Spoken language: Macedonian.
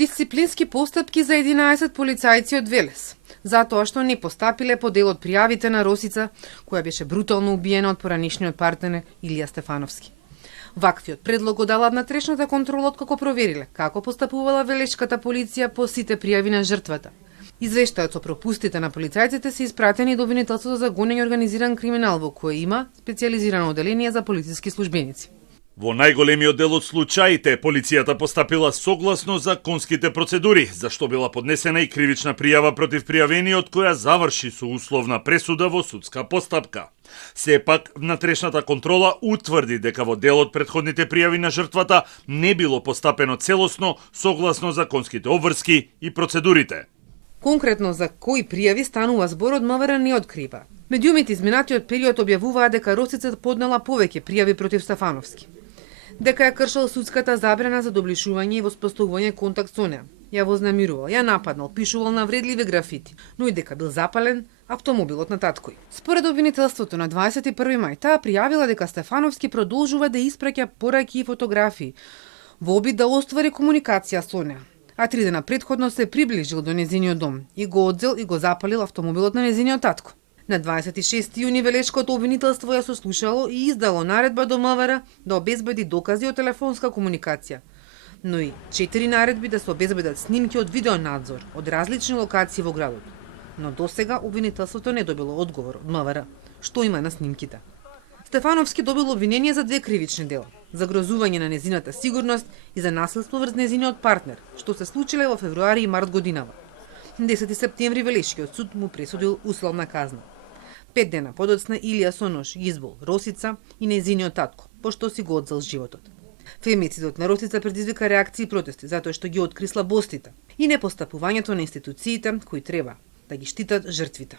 Дисциплински постапки за 11 полицајци од Велес, затоа што не постапиле по дел од пријавите на Росица, која беше брутално убиена од поранишниот партнер Илија Стефановски. Ваквиот предлог го дала внатрешната контрола откако провериле како постапувала велешката полиција по сите пријави на жртвата. Извештајот со пропустите на полицајците се испратени до обвинителството за гонење организиран криминал, во кое има специјализирано оделение за полициски службеници. Во најголемиот дел од случаите, полицијата постапила согласно законските процедури, зашто била поднесена и кривична пријава против пријавениот, која заврши со условна пресуда во судска постапка. Сепак, внатрешната контрола утврди дека во дел од претходните пријави на жртвата не било постапено целосно согласно законските обврски и процедурите. Конкретно за кои пријави станува збор, од МВР не открива. Медиумите изминатиот период објавуваа дека Росица поднела повеќе пријави против Стефановски. Дека ја кршал судската забрана за доближување и воспоставување контакт со неа. Ја вознемирувал, ја нападнал, пишувал навредливи графити, но и дека бил запален автомобилот на таткој. Според обвинителството на 21 мај, таа пријавила дека Стефановски продолжува да испраќа пораки и фотографии во обид да оствари комуникација со неа. А 3 дена претходно се приближил до незиниот дом и го одзел и го запалил автомобилот на незиниот татко. На 26 јуни велешкото обвинителство ја сослушало и издало наредба до МВР да обезбеди докази од телефонска комуникација, но и 4 наредби да се обезбедат снимки од видеонадзор од различни локации во градот. Но досега обвинителството не добило одговор од МВР што има на снимките. Стефановски добил обвинение за 2 кривични дела: загрозување на незината сигурност и за насилство врз незиниот партнер, што се случиле во февруари и март годинава. 10 септември велешкиот суд му пресудил условна казна. 5 дена подоцна Илија со нож избол Росица и незиниот татко, пошто си го одзел животот. Фемицидот на Росица предизвика реакции и протести, затоа што ги откри слабостите и непостапувањето на институциите кои треба да ги штитат жртвите.